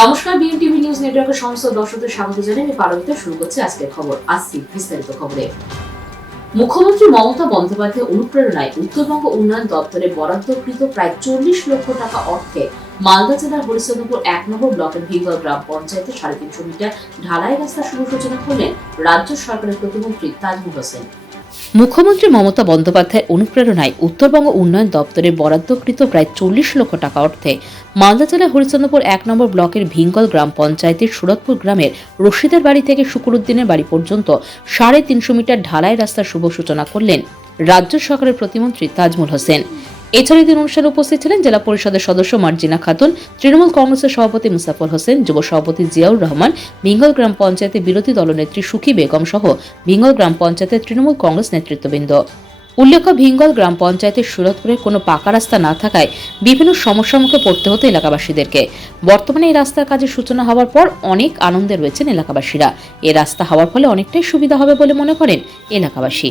নমস্কার বিএনটিভি নিউজ নেটওয়ার্কের সমস্ত দর্শকদের স্বাগত জানিয়ে আমি পারমিতা শুরু করছি আজকের খবর। আসছি বিস্তারিত খবরে। মুখ্যমন্ত্রী মমতা বন্দ্যোপাধ্যায় অনুপ্রেরণায় উত্তরবঙ্গ উন্নয়ন দপ্তরে বরাদ্দকৃত প্রায় চল্লিশ লক্ষ টাকা অর্থে মালদা জেলার হরিশ্চন্দ্রপুর এক নম্বর ব্লকের ভিগল গ্রাম পঞ্চায়েতে সাড়ে তিনশো মিটার ঢালাই রাস্তা শুভ সূচনা করলেন রাজ্য সরকারের প্রতিমন্ত্রী তাজমুল হোসেন। মুখ্যমন্ত্রী মমতা বন্দ্যোপাধ্যায়ের অনুপ্রেরণায় উত্তরবঙ্গ উন্নয়ন দপ্তরে বরাদ্দকৃত প্রায় চল্লিশ লক্ষ টাকা অর্থে মালদা জেলার হরিচন্দ্রপুর এক নম্বর ব্লকের ভিঙ্গল গ্রাম পঞ্চায়েতের সুরতপুর গ্রামের রশিদের বাড়ি থেকে শুকুরুদ্দিনের বাড়ি পর্যন্ত সাড়ে তিনশো মিটার ঢালাই রাস্তার শুভ সূচনা করলেন রাজ্য সরকারের প্রতিমন্ত্রী তাজমুল হোসেন। এছাড়া দিন অনুষ্ঠানে উপস্থিত ছিলেন জেলা পরিষদের সদস্য মার্জিনা খাতুন, তৃণমূল কংগ্রেসের সভাপতি মুসাফর হোসেন, যুব সভাপতি জিয়াউর রহমান ভিঙ্গল গ্রাম পঞ্চায়েতের বিরোধী দলনেত্রী সুখী বেগম সহ ভিঙ্গল গ্রাম পঞ্চায়েতের তৃণমূল কংগ্রেস নেতৃত্ববৃন্দ। উল্লেখ্য, ভিঙ্গল গ্রাম পঞ্চায়েতের সুরতপুরে কোনো পাকা রাস্তা না থাকায় বিভিন্ন সমস্যার মুখে পড়তে হতো এলাকাবাসীদেরকে। বর্তমানে এই রাস্তার কাজের সূচনা হওয়ার পর অনেক আনন্দে রয়েছেন এলাকাবাসীরা। এ রাস্তা হওয়ার ফলে অনেকটাই সুবিধা হবে বলে মনে করেন এলাকাবাসী।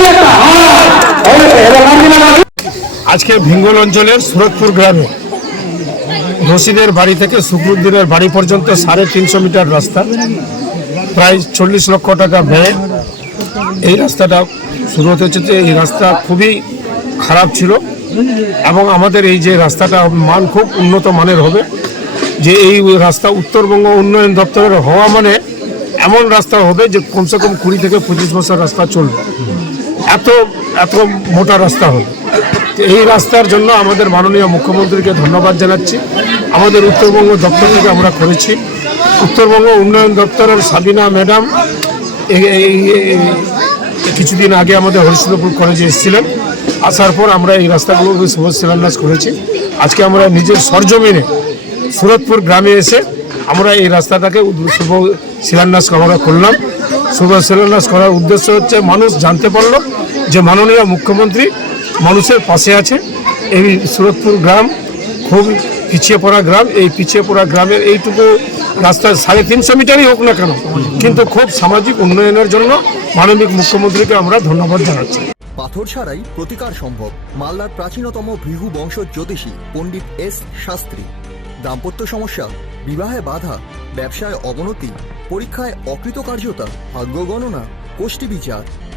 আজকে ভিঙ্গল অঞ্চলের সুরতপুর গ্রামে রশিদের বাড়ি থেকে সুকরুদ্দিনের বাড়ি পর্যন্ত সাড়ে তিনশো মিটার রাস্তা, প্রায় চল্লিশ লক্ষ টাকা ব্যয়। এই রাস্তাটা শুরু হতে হচ্ছে এই রাস্তা খুবই খারাপ ছিল এবং আমাদের এই যে রাস্তাটা মান খুব উন্নত মানের হবে। যে এই রাস্তা উত্তরবঙ্গ উন্নয়ন দপ্তরের হওয়া মানে এমন রাস্তা হবে যে কমসে কম কুড়ি থেকে পঁচিশ বছর রাস্তা চলবে। এত এত মোটা রাস্তা হবে। এই রাস্তার জন্য আমাদের মাননীয় মুখ্যমন্ত্রীকে ধন্যবাদ জানাচ্ছি। আমাদের উত্তরবঙ্গ দপ্তর থেকে আমরা করেছি। উত্তরবঙ্গ উন্নয়ন দপ্তরের সাবিনা ম্যাডাম কিছুদিন আগে আমাদের হরিশ্চন্দ্রপুর কলেজে এসেছিলেন। আসার পর আমরা এই রাস্তাগুলো শুভ শিলান্যাস করেছি। আজকে আমরা নিজের সরজমিনে সুরতপুর গ্রামে এসে আমরা এই রাস্তাটাকে শুভ শিলান্যাস আমরা করলাম। শুভ শিলান্যাস করার উদ্দেশ্য হচ্ছে মানুষ জানতে পারল যে মাননীয় মুখ্যমন্ত্রী মানুষের পাশে আছে। এই সুরতপুর গ্রাম, খুব পিছিয়ে পড়া গ্রাম। এই পিছিয়ে পড়া গ্রামের এইটুকু রাস্তা সাড়ে তিনশো মিটারই হোক না কেন, কিন্তু খুব সামাজিক উন্নয়নের জন্য মাননীয় মুখ্যমন্ত্রীকে আমরা ধন্যবাদ জানাচ্ছি। পাথর ছাড়াই প্রতিকার সম্ভব। মালদার প্রাচীনতম ভৃগু বংশ জ্যোতিষী পণ্ডিত এস শাস্ত্রী। দাম্পত্য সমস্যা, বিবাহে বাধা, ব্যবসায় অবনতি, পরীক্ষায় অকৃতকার্যতা, ভাগ্য গণনা গোষ্ঠী বিচার